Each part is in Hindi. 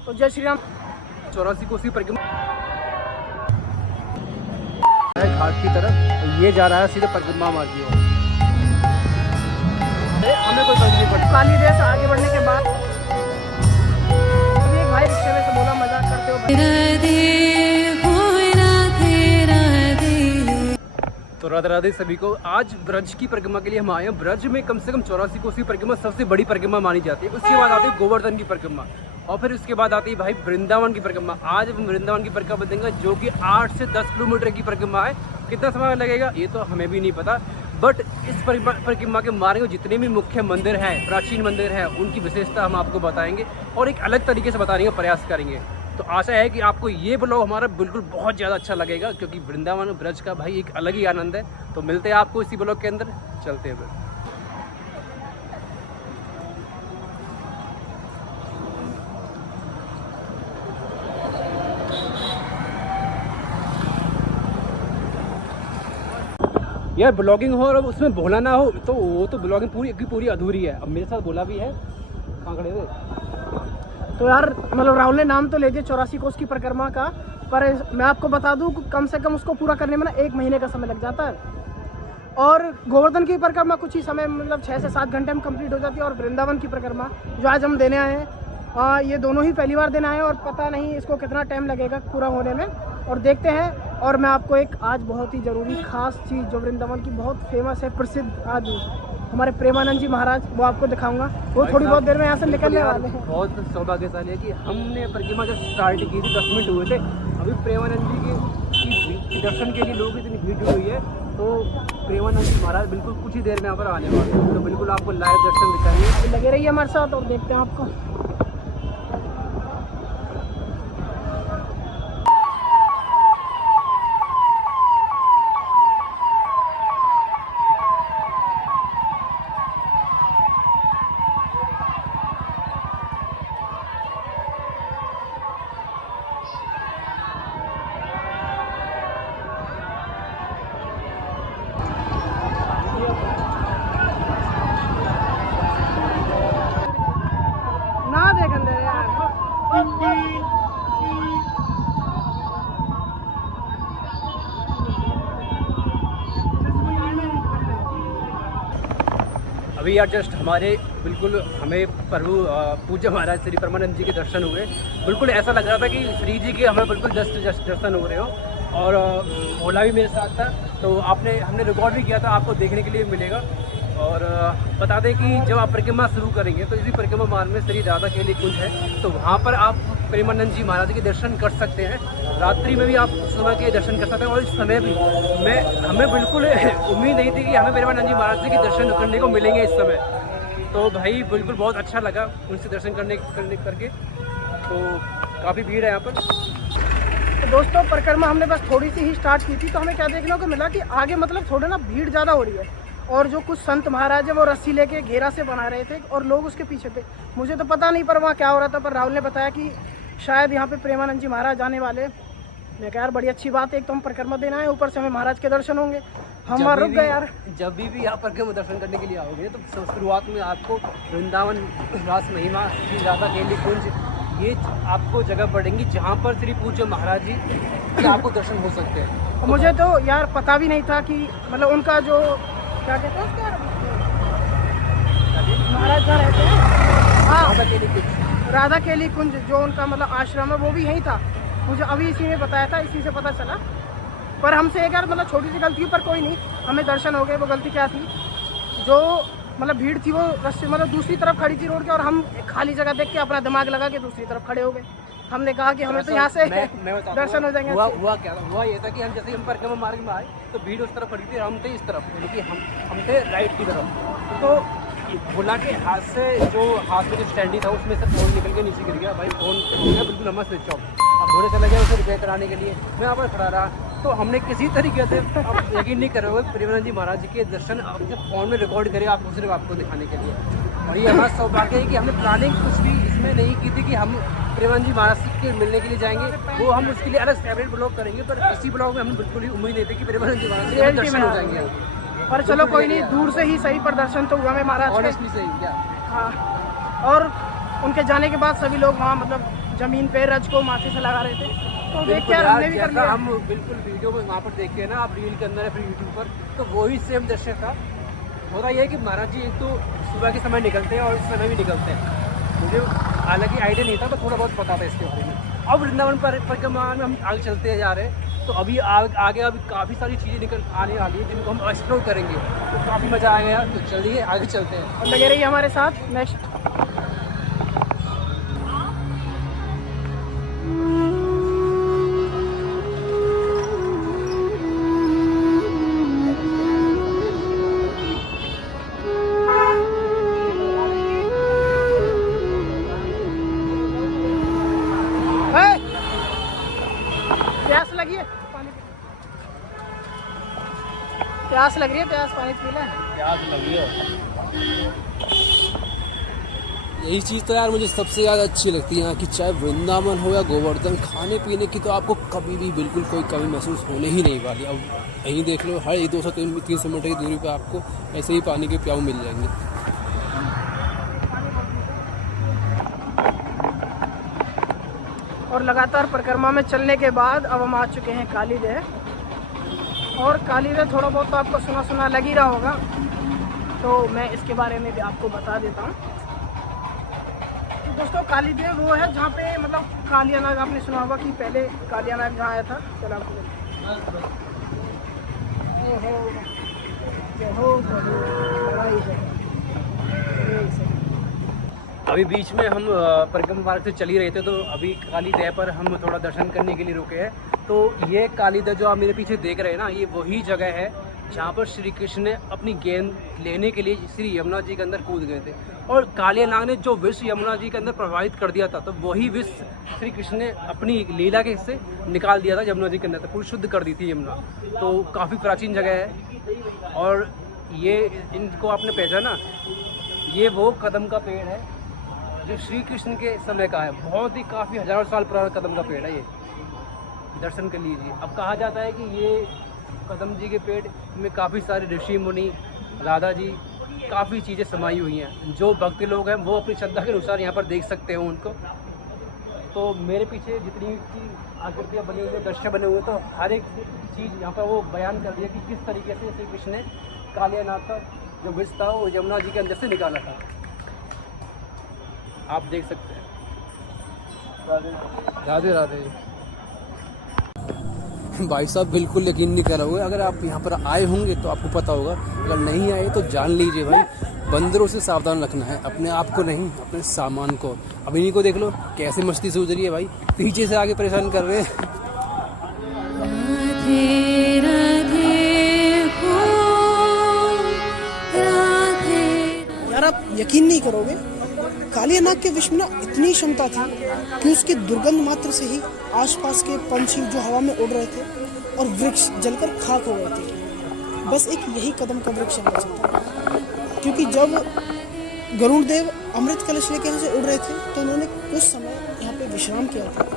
तो जय श्री राम। 84 कोसी परिक्रमा घाट की तरफ, ये जा रहा है सीधे परिक्रमा मार्ग की ओर। हमें कोई फर्क नहीं पड़ता। काली देश आगे बढ़ने के बाद अभी एक भाई रिक्शे में से बोला मजाक करते हो। तो राधे राधे सभी को। आज ब्रज की परिक्रमा के लिए हम आए हैं। ब्रज में कम से कम 84 कोसी परिक्रमा सबसे बड़ी परिक्रमा मानी जाती है। उसके बाद आती है गोवर्धन की परिक्रमा और फिर उसके बाद आती है भाई वृंदावन की परिक्रमा। आज हम वृंदावन की परिक्रमा देंगे जो कि 8 से 10 किलोमीटर की परिक्रमा है। कितना समय लगेगा ये तो हमें भी नहीं पता, बट इस परिक्रमा के मार्ग में जितने भी मुख्य मंदिर हैं, प्राचीन मंदिर हैं, उनकी विशेषता हम आपको बताएंगे और एक अलग तरीके से बताने का प्रयास करेंगे। तो आशा है कि आपको ये ब्लॉग हमारा बिल्कुल बहुत ज़्यादा अच्छा लगेगा, क्योंकि वृंदावन ब्रज का भाई एक अलग ही आनंद है। तो मिलते हैं आपको इसी ब्लॉग के अंदर, चलते हैं फिर। यार ब्लॉगिंग हो और उसमें बोला ना हो तो वो तो ब्लॉगिंग पूरी की पूरी अधूरी है। अब मेरे साथ बोला भी है, कहाँ खड़े थे? तो यार मतलब राहुल ने नाम तो ले दिया 84 कोस की परिक्रमा का, पर मैं आपको बता दूं कम से कम उसको पूरा करने में ना 1 महीने का समय लग जाता है। और गोवर्धन की परिक्रमा कुछ ही समय मतलब 6 से 7 घंटे में कंप्लीट हो जाती है। और वृंदावन की परिक्रमा जो आज हम देने आए हैं, ये दोनों ही पहली बार देने आए हैं और पता नहीं इसको कितना टाइम लगेगा पूरा होने में, और देखते हैं। और मैं आपको एक आज बहुत ही ज़रूरी खास चीज़ जो वृंदावन की बहुत फेमस है, प्रसिद्ध आज हमारे प्रेमानंद जी महाराज, वो आपको दिखाऊंगा। वो थोड़ी बहुत देर में यहाँ से निकलने वाले हैं। बहुत सौभाग्यशाली है कि हमने परिक्रमा जब स्टार्ट की थी 10 मिनट हुए थे, अभी प्रेमानंद जी के दर्शन के लिए लोगों की इतनी भीड़ हुई है। तो प्रेमानंद जी महाराज बिल्कुल कुछ ही देर में यहाँ पर आने वाले हैं, तो बिल्कुल आपको लाइव दर्शन दिखाएंगे। लगे रहिए हमारे साथ और देखते हैं आपको। ना देखन दे यार। अभी यार जस्ट हमारे बिल्कुल हमें प्रभु पूज्य महाराज श्री परमानंद जी के दर्शन हुए। बिल्कुल ऐसा लग रहा था कि श्री जी के हमें बिल्कुल जस्ट दर्शन हो रहे हो। और भोला भी मेरे साथ था, तो हमने रिकॉर्ड भी किया था, आपको देखने के लिए मिलेगा। और बता दें कि जब आप परिक्रमा शुरू करेंगे तो इसी परिक्रमा मार्ग में श्री राधा केली कुंज है, तो वहाँ पर आप प्रेमानंद जी महाराज के दर्शन कर सकते हैं। रात्रि में भी आप सुबह के दर्शन कर सकते हैं। और इस समय भी हमें बिल्कुल उम्मीद नहीं थी कि हमें प्रेमानंद जी महाराज जी के दर्शन करने को मिलेंगे इस समय। तो भाई बिल्कुल बहुत अच्छा लगा उनसे दर्शन करके। तो काफ़ी भीड़ है यहाँ पर। तो दोस्तों परिक्रमा हमने बस थोड़ी सी ही स्टार्ट की थी, तो हमें क्या देखने को मिला कि आगे मतलब थोड़ा ना भीड़ ज़्यादा हो रही है। और जो कुछ संत महाराज है वो रस्सी लेके घेरा से बना रहे थे और लोग उसके पीछे थे। मुझे तो पता नहीं पर वहाँ क्या हो रहा था, पर राहुल ने बताया कि शायद यहाँ पे प्रेमानंद जी महाराज आने वाले। मैं कहा यार बड़ी अच्छी बात है, एक तो हम परिक्रमा देना है, ऊपर से हमें महाराज के दर्शन होंगे। हम रुक गए यार। जब भी यहाँ परिक्रमा दर्शन करने के लिए आओगे तो शुरुआत में आपको वृंदावन रास महिमा श्री राधा केली कुंज, ये आपको जगह पड़ेंगी जहाँ पर श्री पूज्य महाराज जी के आपको दर्शन हो सकते हैं। मुझे तो यार पता भी नहीं था कि मतलब उनका जो क्या कहते हैं उसका महाराज जहाँ रहते हैं, हाँ राधा केली कुंज जो उनका मतलब आश्रम है वो भी यहीं था। मुझे अभी इसी में बताया था, इसी से पता चला। पर हमसे एक यार मतलब छोटी सी गलती, पर कोई नहीं, हमें दर्शन हो गए। वो गलती क्या थी, जो मतलब भीड़ थी वो रस्ते मतलब दूसरी तरफ खड़ी थी रोड के, और हम खाली जगह देख के अपना दिमाग लगा के दूसरी तरफ खड़े हो गए। हमने कहा कि हमें तो यहाँ से दर्शन हो जाएंगे। हुआ ये था कि हम जैसे हम परिक्रमा मार्ग में आए तो भीड़ उस तरफ खड़ी थी, हम थे इस तरफ, यानी कि हम थे राइट की तरफ। तो भोला के हाथ से जो हाथ में जो स्टैंडी था उसमें से फ़ोन निकल के नीचे गिर गया। भाई फ़ोन बिल्कुल नंबर स्विच ऑफ। अब भोले चला गया उसे रिपेयर कराने के लिए, मैं यहाँ पर खड़ा रहा। तो हमने किसी तरीके से, आप यकीन नहीं कर रहे हो, प्रेमानंद जी महाराज के दर्शन अपने फ़ोन में रिकॉर्ड करे आपको, सिर्फ आपको दिखाने के लिए। और ये हमारा सौभाग्य है कि हमने प्लानिंग कुछ भी इसमें नहीं की थी कि हम प्रेमानंद जी महाराज के मिलने के लिए जाएंगे। वो हम उसके लिए अलग सेपरेट ब्लॉग करेंगे, पर इसी ब्लॉग में हमने बिल्कुल ही उम्मीद नहीं थी कि प्रेमानंद जी महाराज के दर्शन हो जाएंगे। पर चलो कोई नहीं, दूर से ही सही पर दर्शन तो हुआ हमें महाराज ऑनेस्टली सही क्या। हाँ, और उनके जाने के बाद सभी लोग वहाँ मतलब जमीन पे रज को माथे से लगा रहे थे, तो देख के बिल्कुल हमने यार, भी कर जैसा लिया। हम बिल्कुल वीडियो में वहाँ पर देखते हैं ना, आप रील के अंदर या फिर यूट्यूब पर, तो वही सेम दृश्य था। होता यह है कि महाराज जी एक तो सुबह के समय निकलते हैं और इस समय भी निकलते हैं। मुझे हालांकि आइडिया नहीं था, पर थोड़ा बहुत पता था इसके बारे में। अब वृंदावन परिक्रमा में हम आगे चलते जा रहे हैं, तो अभी आगे अभी काफ़ी सारी चीज़ें निकल आने वाली है जिनको हम एक्सप्लोर करेंगे, तो काफ़ी मज़ा आएगा यार। तो चलिए आगे चलते हैं और लगे रहिए हमारे साथ। नेक्स्ट प्यास लगी है, पानी पी। प्यास लग रही है, प्यास पानी पी ले। प्यास लगी है। यही चीज़ तो यार मुझे सबसे ज़्यादा अच्छी लगती है यहाँ की, चाहे वृंदावन हो या गोवर्धन, खाने पीने की तो आपको कभी भी बिल्कुल कोई कमी महसूस होने ही नहीं वाली। अब यहीं देख लो, हर 200-300 मीटर की दूरी पे आपको ऐसे ही पानी के प्याऊ मिल जाएंगे। और लगातार परिक्रमा में चलने के बाद अब हम आ चुके हैं कालीदेह। और कालीदेह थोड़ा बहुत तो आपको सुना सुना लग ही रहा होगा, तो मैं इसके बारे में भी आपको बता देता हूँ। तो दोस्तों कालीदेह वो है जहाँ पे मतलब कालियानाग, आपने सुना होगा कि पहले कालियानाग जहाँ आया था। चलो आपको अभी बीच में हम परिक्रमा मार्ग से चल ही रहे थे, तो अभी कालीदेह पर हम थोड़ा दर्शन करने के लिए रुके हैं। तो ये कालीदेह जो आप मेरे पीछे देख रहे हैं ना, ये वही जगह है जहाँ पर श्री कृष्ण ने अपनी गेंद लेने के लिए श्री यमुना जी के अंदर कूद गए थे, और कालियानाग ने जो विष यमुना जी के अंदर प्रवाहित कर दिया था, तो वही विष श्री कृष्ण ने अपनी लीला के हिस्से निकाल दिया था यमुना जी के अंदर, तो पूरी शुद्ध कर दी थी यमुना। तो काफ़ी प्राचीन जगह है। और ये इनको आपने पहचाना, ये वो कदम का पेड़ है जो श्री कृष्ण के समय का है। बहुत ही काफ़ी हजारों साल पुराना कदम का पेड़ है ये, दर्शन कर लीजिए। अब कहा जाता है कि ये कदम जी के पेड़ में काफ़ी सारे ऋषि मुनि, राधा जी, काफ़ी चीज़ें समाई हुई हैं। जो भक्ति लोग हैं वो अपनी श्रद्धा के अनुसार यहाँ पर देख सकते हो उनको। तो मेरे पीछे जितनी भी आकृतियाँ बनी हुई हैं, दृश्य बने हुए, तो हर एक चीज़ यहाँ पर वो बयान कर दिया कि किस तरीके से श्री कृष्ण ने कालियानाग का जो विष था वो यमुना जी के अंदर से निकाला था। आप देख सकते हैं। राधे राधे। भाई साहब बिल्कुल यकीन नहीं कर रहे होगे, अगर आप यहाँ पर आए होंगे तो आपको पता होगा, अगर नहीं आए तो जान लीजिए भाई, बंदरों से सावधान रखना है, अपने आप को नहीं अपने सामान को। अब इन्हीं को देख लो कैसे मस्ती सूझ रही है भाई, पीछे से आगे परेशान कर रहे हैं। यार आप यकीन नहीं करोगे, कालियानाग के विष में ना इतनी क्षमता थी कि उसकी दुर्गंध मात्र से ही आसपास के पंछी जो हवा में उड़ रहे थे और वृक्ष जलकर खाक हो गए थे। बस एक यही कदम का वृक्ष बचा था, क्योंकि जब गरुड़ देव अमृत कलश लेके यहाँ से उड़ रहे थे तो उन्होंने कुछ समय यहाँ पे विश्राम किया था।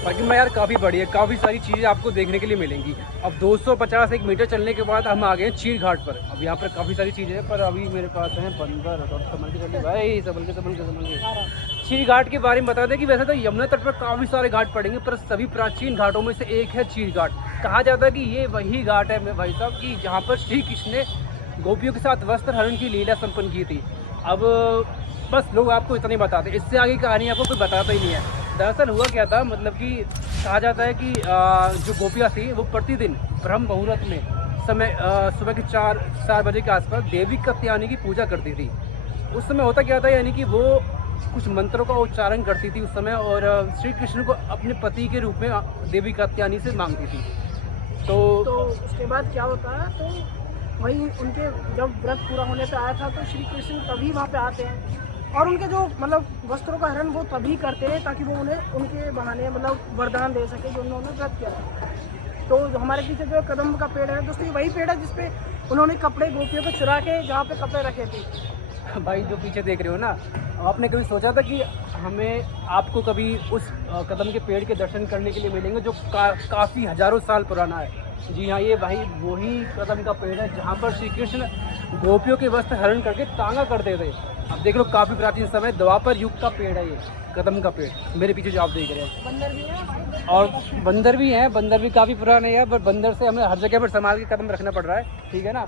परिक्रमा यार काफ़ी बड़ी है, काफ़ी सारी चीज़ें आपको देखने के लिए मिलेंगी। अब 251 मीटर चलने के बाद हम आ गए चीर घाट पर। अब यहाँ पर काफ़ी सारी चीज़ें हैं, पर अभी मेरे पास हैं बंदर, और संभल के चलिए भाई, संभल के। चीर घाट के बारे में बता दें कि वैसे तो यमुना तट पर काफ़ी सारे घाट पड़ेंगे, पर सभी प्राचीन घाटों में से एक है चीर घाट। कहा जाता है कि ये वही घाट है भाई साहब कि जहाँ पर श्री कृष्ण ने गोपियों के साथ वस्त्र हरण की लीला संपन्न की थी। अब बस लोग आपको इतना ही बताते, इससे आगे कहानी आपको कोई बताता ही नहीं है। दरअसल हुआ क्या था, मतलब कि कहा जाता है कि जो गोपियाँ थी वो प्रतिदिन ब्रह्म मुहूर्त में समय सुबह के 4 बजे के आसपास देवी कात्यायनी की पूजा करती थी। उस समय होता क्या था, यानी कि वो कुछ मंत्रों का उच्चारण करती थी उस समय, और श्री कृष्ण को अपने पति के रूप में देवी कात्यायनी से मांगती थी। तो उसके बाद क्या होता है, तो वही उनके जब व्रत पूरा होने पे आया था तो श्री कृष्ण तभी वहाँ पे आते हैं, और उनके जो मतलब वस्त्रों का हरण वो तभी करते हैं ताकि वो उन्हें उनके बहाने मतलब वरदान दे सके जो उन्होंने व्रत किया था। तो जो हमारे पीछे जो कदम का पेड़ है दोस्तों, ये वही पेड़ है जिसपे उन्होंने कपड़े गोपियों को चुरा के जहाँ पे कपड़े रखे थे। भाई जो पीछे देख रहे हो ना, आपने कभी सोचा था कि हमें आपको कभी उस कदम के पेड़ के दर्शन करने के लिए मिलेंगे जो काफ़ी हजारों साल पुराना है? जी हाँ, ये भाई वही कदम का पेड़ है जहाँ पर श्री कृष्ण गोपियों के वस्त्र हरण करके टांगा करते थे। अब देख लो, काफ़ी प्राचीन समय द्वापर युग का पेड़ है ये कदम का पेड़, मेरे पीछे जो आप देख रहे हैं। बंदर भी है और बंदर भी हैं, बंदर भी काफ़ी पुराने हैं, पर बंदर से हमें हर जगह पर संभाल के कदम रखना पड़ रहा है, ठीक है ना।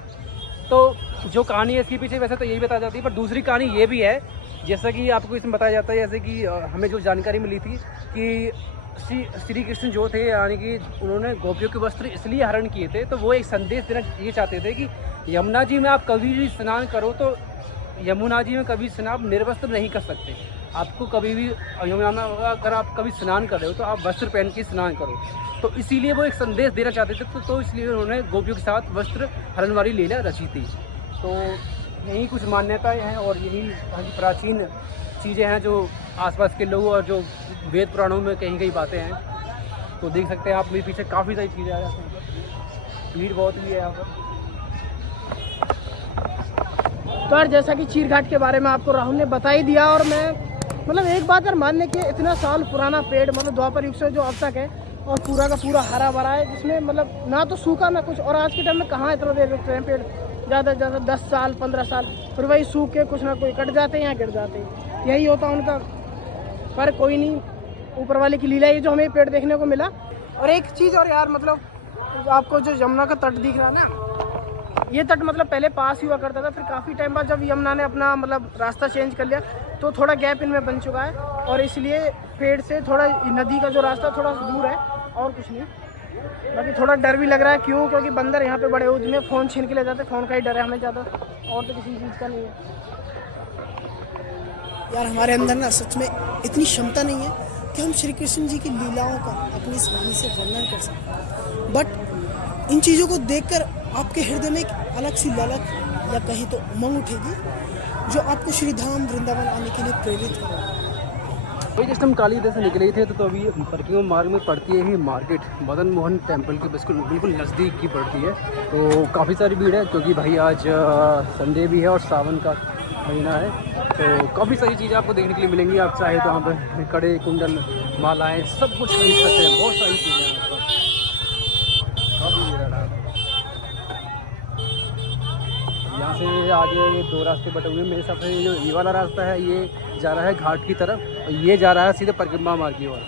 तो जो कहानी है इसके पीछे वैसे तो यही बताई जाती है, पर दूसरी कहानी ये भी है, जैसा कि आपको इसमें बताया जाता है, जैसे कि हमें जो जानकारी मिली थी कि श्री कृष्ण जो थे, यानी कि उन्होंने गोपियों के वस्त्र इसलिए हरण किए थे, तो वो एक संदेश देना ये चाहते थे कि यमुना जी में आप कभी भी स्नान करो तो यमुना जी में कभी स्नान आप निर्वस्त्र नहीं कर सकते। आपको कभी भी यमुना में अगर आप कभी स्नान कर रहे हो तो आप वस्त्र पहन के स्नान करो। तो इसीलिए वो एक संदेश देना चाहते थे, तो इसलिए उन्होंने गोपियों के साथ वस्त्र हरण वाली लीला रची थी। तो यही कुछ मान्यताएं हैं और यही प्राचीन चीज़ें हैं जो आसपास के लोग और जो वेद पुराणों में कहीं कहीं बातें हैं। तो देख सकते हैं आप मेरे पीछे काफ़ी सारी चीज़ें आ जाती हैं, भीड़ बहुत भी है यहाँ पर। तो यार जैसा कि चीर घाट के बारे में आपको राहुल ने बता ही दिया, और मैं मतलब एक बात यार मानने की, इतना साल पुराना पेड़, मतलब द्वापर युग से जो अब तक है, और पूरा का पूरा हरा भरा है, जिसमें मतलब ना तो सूखा ना कुछ। और आज के टाइम में कहाँ इतना देर रुकते हैं पेड़, ज़्यादा से ज़्यादा 10 साल 15 साल, फिर वही सूख के कुछ ना कोई कट जाते हैं या गिर जाते हैं, यही होता है उनका। पर कोई नहीं, ऊपर वाले की लीला, ये जो हमें पेड़ देखने को मिला। और एक चीज़ और यार, मतलब आपको जो यमुना का तट दिख रहा है ना, ये तट मतलब पहले पास ही हुआ करता था, फिर काफ़ी टाइम बाद जब यमुना ने अपना मतलब रास्ता चेंज कर लिया तो थोड़ा गैप इनमें बन चुका है, और इसलिए पेड़ से थोड़ा नदी का जो रास्ता थोड़ा दूर है, और कुछ नहीं। बाकी थोड़ा डर भी लग रहा है, क्यों? क्योंकि बंदर यहाँ पे बड़े हुए, जिन्हें फ़ोन छीन के ले जाते, फ़ोन का ही डर है हमें ज़्यादा, और तो किसी चीज़ का नहीं है। यार हमारे अंदर ना सच में इतनी क्षमता नहीं है कि हम श्री कृष्ण जी की लीलाओं का अपनी इस वाणी से वर्णन कर सकें, बट इन चीज़ों को देखकर आपके हृदय में एक अलग सी ललक या कहीं तो उमंग उठेगी, जो आपको श्री धाम वृंदावन आने के लिए प्रेरित करेगा। वही जस्ट हम काली से निकले थे, तो अभी परक्यों मार्ग में पड़ती है ही मार्केट, मदन मोहन टेम्पल के बिल्कुल नज़दीक की पड़ती है। तो काफ़ी सारी भीड़ है, क्योंकि भाई आज संडे भी है और सावन का महीना है, तो काफ़ी सारी चीज़ें आपको देखने के लिए मिलेंगी। आप चाहे तो यहाँ पर कड़े, कुंडल, मालाएँ सब कुछ खरीद सकते हैं, बहुत सारी चीज़ें हैं यहाँ पर, काफ़ी भीड़ है। यहाँ से आगे ये 2 रास्ते बटे हुए हैं, मेरे हिसाब से ये वाला रास्ता है, ये जा रहा है घाट की तरफ, और ये जा रहा है सीधे परिक्रमा मार्ग की ओर।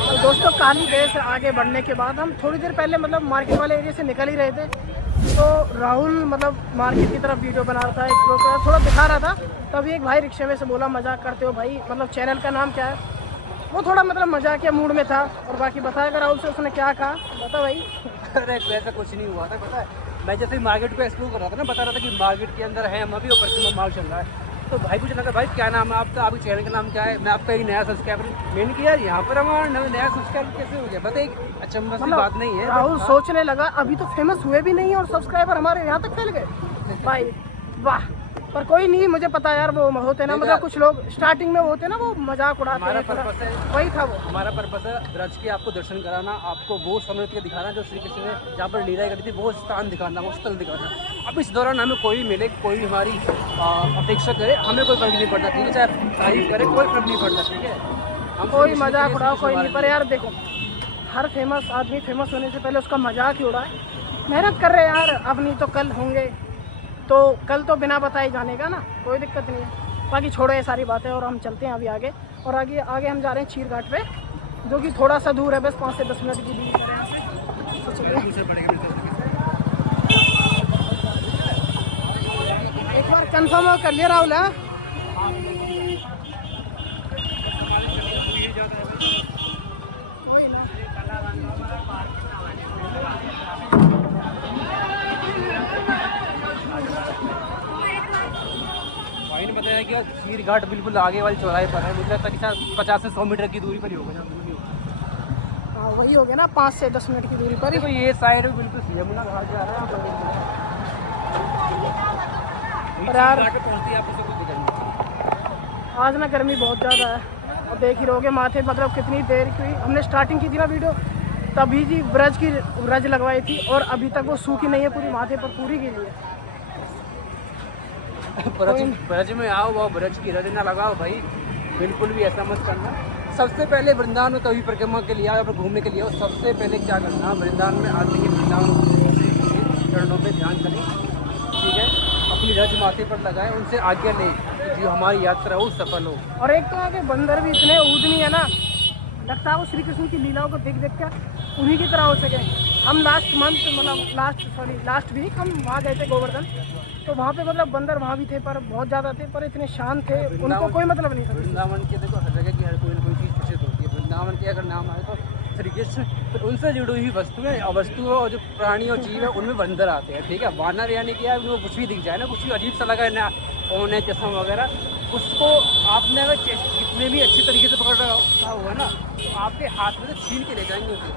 तो दोस्तों काली देव से आगे बढ़ने के बाद हम थोड़ी देर पहले मतलब मार्केट वाले एरिया से निकल ही रहे थे, तो राहुल मतलब मार्केट की तरफ वीडियो बना रहा था, एक्सप्लोर कर रहा, थोड़ा दिखा रहा था। तभी एक भाई रिक्शे में से बोला, मजाक करते हो भाई, मतलब चैनल का नाम क्या है? वो थोड़ा मतलब मजाकिया मूड में था, और बाकी बताया राहुल से उसने क्या कहा, बता भाई। अरे वैसा कुछ नहीं हुआ था, पता है, मैं जैसे मार्केट पे एक्सप्लोर कर रहा था ना, बता रहा था कि मार्केट के अंदर है, हम अभी ऊपर परिक्रमा मार्ग चल रहा है। तो भाई कुछ लगा, भाई क्या नाम है आपका, आपके चैनल का नाम क्या है? मैं आपका एक नया सब्सक्राइबर, मैंने किया यहाँ पर हमारा नया सब्सक्राइबर कैसे हो गया? पता है, अचंभा की बात नहीं है। राहुल सोचने लगा अभी तो फेमस हुए भी नहीं और सब्सक्राइबर हमारे यहाँ तक फैल गए भाई, वाह। पर कोई नहीं, मुझे पता यार, वो होते ना, मतलब कुछ लोग स्टार्टिंग में होते ना, वो मजाक उड़ाते हैं, पर्पस है, वही था वो। हमारा पर्पस है ब्रज के आपको दर्शन कराना, आपको वो समय के दिखाना जो श्री कृष्ण ने जहाँ पर लीला करी थी, वो स्थान दिखाना, वो स्थल दिखाना। अब इस दौरान हमें कोई भी मिले, कोई भी हमारी अपेक्षा करे, हमें कोई फर्क नहीं पड़ता, ठीक है, चाहे तारीफ करे, कोई फर्क नहीं पड़ता, ठीक है, हम कोई मजाक उड़ाओ, कोई नहीं। पर यार देखो, हर फेमस आदमी फेमस होने से पहले उसका मजाक ही उड़ाए, मेहनत कर रहे हैं यार, अब नहीं तो कल होंगे, तो कल तो बिना बताए जाने का ना, कोई दिक्कत नहीं है। बाकी छोड़ो ये सारी बातें, और हम चलते हैं अभी आगे, और आगे हम जा रहे हैं चीर घाट पे, जो कि थोड़ा सा दूर है, बस 5 से 10 मिनट की दूरी पर है। तो चलिए एक बार कंफर्म कर लिया राहुल है। कोई ना, भाई ने बताया कि चीर घाट बिल्कुल आगे वाले चौराहे पर है, मुझे लगता है कि 50 से 100 मीटर की दूरी पर ही होगा। हाँ वही हो गया ना, 5 से 10 मिनट की दूरी पर ही। देखो ये साइड बिल्कुल यमुना घाट जा रहा है, पर यार पहुंचती है, आपको कुछ दिखाई नहीं। आज ना गर्मी बहुत ज़्यादा है, और देख ही रहोगे माथे, मतलब कितनी देर की हमने स्टार्टिंग की थी ना वीडियो, तभी जी ब्रज की रज लगवाई थी, और अभी तक वो सूखी नहीं है, पूरी माथे पर पूरी की लिए। ब्रज में आओ, वो ब्रज की रज ना लगाओ भाई, बिल्कुल भी ऐसा मत करना, सबसे पहले वृंदावन में कभी परिक्रमा के लिए या फिर घूमने के लिए और सबसे पहले क्या करना, वृंदावन में आते ही वृंदावन चरणों पे ध्यान करें, ठीक है, अपनी रज माथे पर लगाएं, उनसे आज्ञा लें कि जो हमारी यात्रा हो सफल हो। और एक तो है कि बंदर भी इतने ऊदनी है ना, लगता है वो श्री कृष्ण की लीलाओं को देख देख कर उन्हीं की तरह हो सके। हम लास्ट वीक हम वहाँ गए थे गोवर्धन, तो वहाँ पे मतलब बंदर वहाँ भी थे पर बहुत ज़्यादा थे, पर इतने शांत थे, उनको कोई मतलब नहीं था। वृंदावन के देखो हर जगह की हर कोई ना कोई चीज़ प्रसिद्ध होती है। वृंदावन के अगर नाम आए तो श्री कृष्ण, तो उनसे जुड़ी हुई वस्तुएं और वस्तुओं और जो प्राणी और जीव है उनमें बंदर आते हैं, ठीक है। वानर यानी कि उनको कुछ भी दिख जाए ना, कुछ भी अजीब सा लगा ना, फोन है, चश्मा वगैरह, उसको आपने अगर कितने भी अच्छी तरीके से पकड़ रखा हुआ है ना, तो आपके हाथ में से छीन के ले जाएंगे उसे।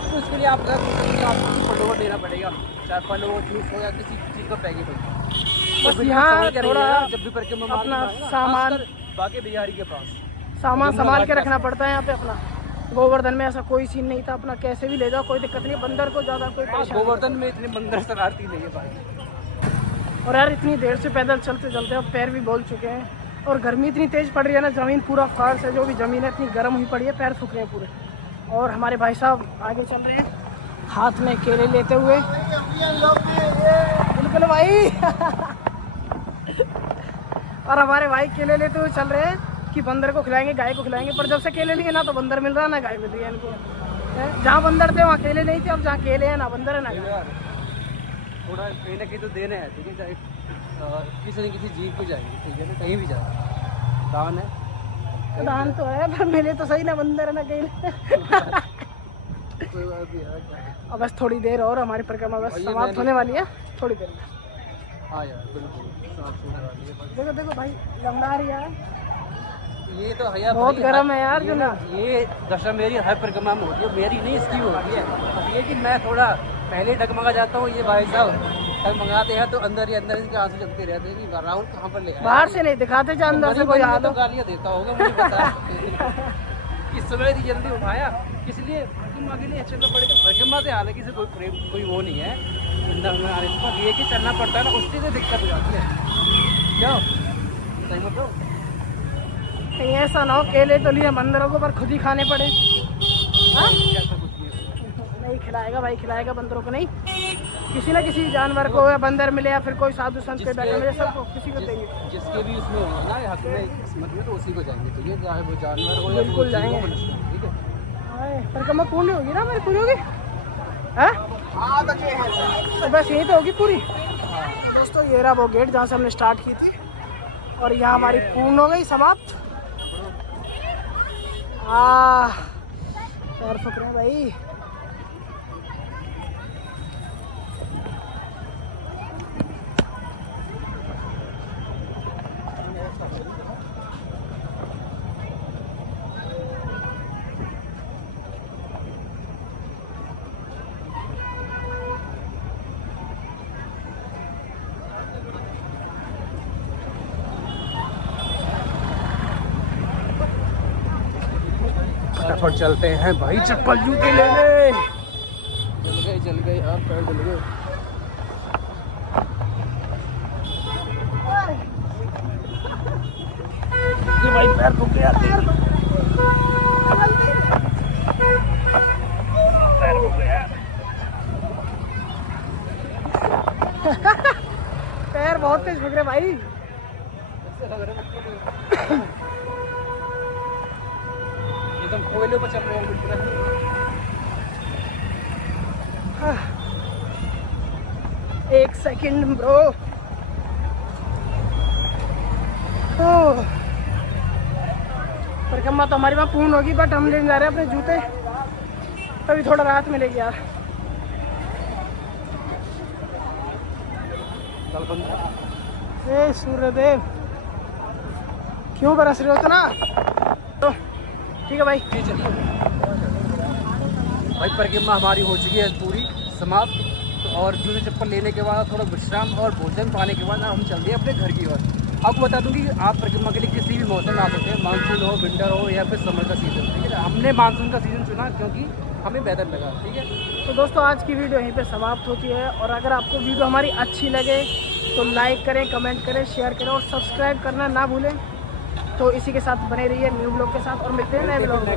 तो उसके लिए आपको फलोवर देना पड़ेगा, चाहे फल हो, जूस हो या किसी चीज़ का पैकेट हो। बस यहाँ थोड़ा जब भी परिक्रमा अपना सामान बाकी बिहारी के पास सामान संभाल के रखना पड़ता है यहाँ पे अपना। गोवर्धन में ऐसा कोई सीन नहीं था, अपना कैसे भी ले जाओ, कोई दिक्कत नहीं, बंदर को ज़्यादा कोई परेशानी। गोवर्धन में इतने बंदर शरारती नहीं है भाई। और यार इतनी देर से पैदल चलते चलते अब पैर भी बोल चुके हैं, और गर्मी इतनी तेज़ पड़ रही है ना, ज़मीन पूरा फार्स है, जो भी ज़मीन है इतनी गर्म हुई पड़ी है, पैर सूख रहे हैं पूरे। और हमारे भाई साहब आगे चल रहे हैं हाथ में केले लेते हुए, बिल्कुल भाई और हमारे भाई केले लेते हुए चल रहे हैं कि बंदर को खिलाएंगे, गाय को खिलाएंगे, पर जब से केले लिए ना तो बंदर मिल रहा है ना गाय मिल रही है इनको। जहाँ बंदर थे वहाँ केले नहीं थे, अब जहाँ केले हैं ना बंदर है ना गाय। थोड़ा कहीं ना कहीं तो देने हैं, ठीक है, चाहे किसी न किसी जीव को जाएंगे, ठीक है ना, कहीं भी जाए दान है, दान तो है, पर मिले तो सही ना, बंदर है ना केले। कोई बात नहीं यार, क्या है। अब बस थोड़ी देर और हमारी परिक्रमा बस समाप्त होने वाली है, थोड़ी देर में। हाँ यार बिल्कुल साफ सुथरा वाली है। देखो देखो भाई लंबा रही है, ये तो है यार, बहुत भाई, गर्म है यार ये ना, ये दशा मेरी हर परिक्रमा में होती है, मेरी नहीं इसकी होती है। बस ये कि मैं थोड़ा पहले डगमगा जाता हूँ, ये भाई साहब डगमगाते हैं तो अंदर ही अंदर इनके आंसू चलते रहते हैं कि राहुल कहाँ पर ले आया। बाहर से नहीं दिखाते, जो अंदर से कोई हाथ तो गालियाँ देता होगा, मुझे पता है। इस समय इतनी जल्दी उठाया इसलिए परिक्रमा के लिए चलना पड़ेगा। परिक्रमा से हालांकि से कोई वो नहीं है, वृंदावन में आने पर ये कि चलना पड़ता है ना, उससे तो दिक्कत हो जाती है। क्या सही मतलब कहीं ऐसा ना हो केले तो लिए बंदरों को पर खुद ही खाने पड़े। हाँ? ऐसा कुछ नहीं है। नहीं खिलाएगा भाई, खिलाएगा बंदरों को नहीं, किसी ना किसी जानवर को, या बंदर मिले या फिर कोई साधु संत के बैठे मिले, सबको किसी को देंगे। जिसके भी उसमें होगा ना हक में किस्मत में, तो उसी को जाएंगे, ठीक है, चाहे वो जानवर हो या बिल्कुल कोई जीव हो, जाएंगे। मनुष्य हो, ठीक है। परिक्रमा पूर्ण होगी ना मेरी, पूरी होगी है? तो बस यही तो होगी पूरी। दोस्तों ये रहा वो गेट जहाँ से हमने स्टार्ट की थी, और यहाँ हमारी पूर्ण हो गई, समाप्त। पैर फक रहे हैं भाई। फटाफट चलते हैं भाई, चप्पल जूते लेने। जल गए यार, पैर जल गए। ये भाई पैर फूक गया, पैर फूक गया। पैर बहुत तेज फक रहे भाई। एकदम कोयले पर चल रहे हैं बिल्कुल। एक सेकंड ब्रो। परिक्रमा तो हमारी वहाँ पूर्ण होगी, बट हम लेने जा रहे हैं अपने जूते, तभी थोड़ा राहत मिलेगी यार। सूर्यदेव क्यों बरस रहे हो ना, तो ठीक है भाई। चलिए भाई, परिक्रमा हमारी हो चुकी है पूरी समाप्त। तो और जूते चप्पल लेने के बाद थोड़ा विश्राम और भोजन पाने के बाद हम चलते हैं अपने घर की ओर। आपको बता दूं कि आप परिक्रमा के लिए किसी भी मौसम में आ सकते हैं, मानसून हो, विंटर हो या फिर समर का सीज़न, ठीक है। हमने मानसून का सीज़न चुना क्योंकि हमें बेहतर लगा, ठीक है। तो दोस्तों आज की वीडियो यहीं पे समाप्त होती है, और अगर आपको वीडियो हमारी अच्छी लगे तो लाइक करें, कमेंट करें, शेयर करें और सब्सक्राइब करना ना भूलें। तो इसी के साथ बने रहिए न्यू ब्लॉग के साथ और मिलते हैं नए ब्लॉग में।